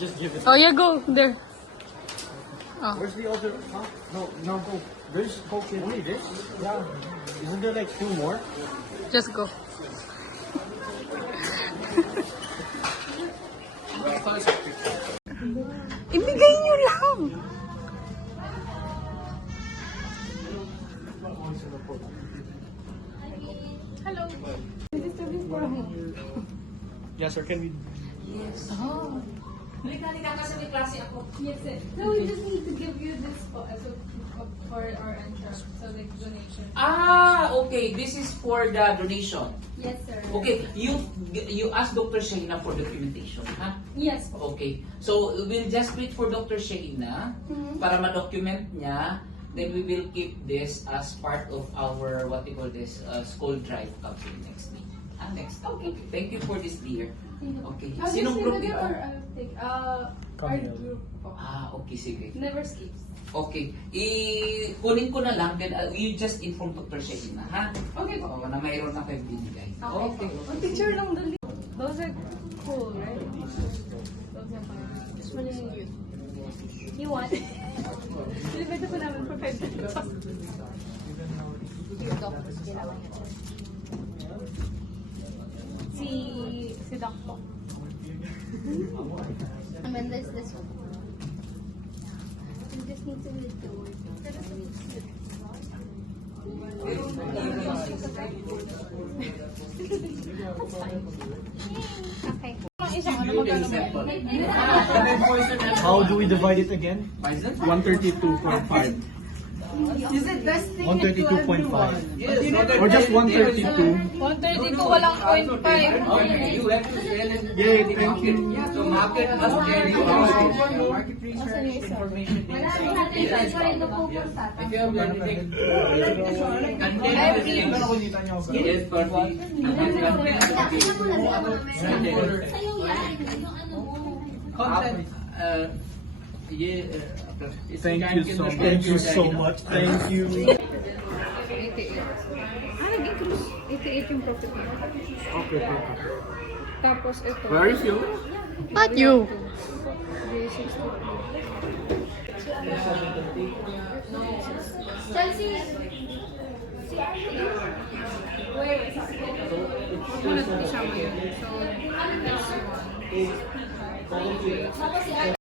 just give it. Oh, yeah, go. There. Oh. Where's the other? Huh? No, go. There's only this? Yeah. Isn't there like 2 more? Just go. Ibigay nyo lang! Hello. This is service for home. Yes, sir. Can we? Yes. Oh. Yes, sir. No, we just need to give you this for our entrance, so like donation. Ah, okay. This is for the donation. Yes, sir. Okay, you ask Dr. Shahina for documentation, ha? Yes. Okay. So we'll just wait for Dr. Shahina para ma-document niya. Then we will keep this as part of our what you call this school drive campaign next week. Next. Okay. Thank you for this, dear. Okay. Sinong group or ito? I'll take our group. Okay, sige. Never skips. Okay. Kunin ko na lang, then you just inform Dr. Shahina, ha? Okay po. Oo, na mayroon na kayo binigay. Okay. One picture lang dali. Those are cool, right? Those are fine. Just wanna you want? Ilibenta ko namin for 5 minutes. Si Doc po. And then there's this one. You just need to read the word. Okay. How do we divide it again? 132.5. Is it best thing 132.5. Or just 132. 132 walang 0.5. You have to sell it. Yay, thank you. So market must carry market research information. That's why ito pupunta. If you have anything, and then yes, party. Sa'yo yan. Yung ano mo. Thank you so much. Thank you so much. Thank you. 88. Naging cruise. 88 yung profit mo. Okay, okay. Tapos ito. Where is you? Not you. Chelsea. Wait. Huwag mo na ito isama yun. So, this one. Tapos si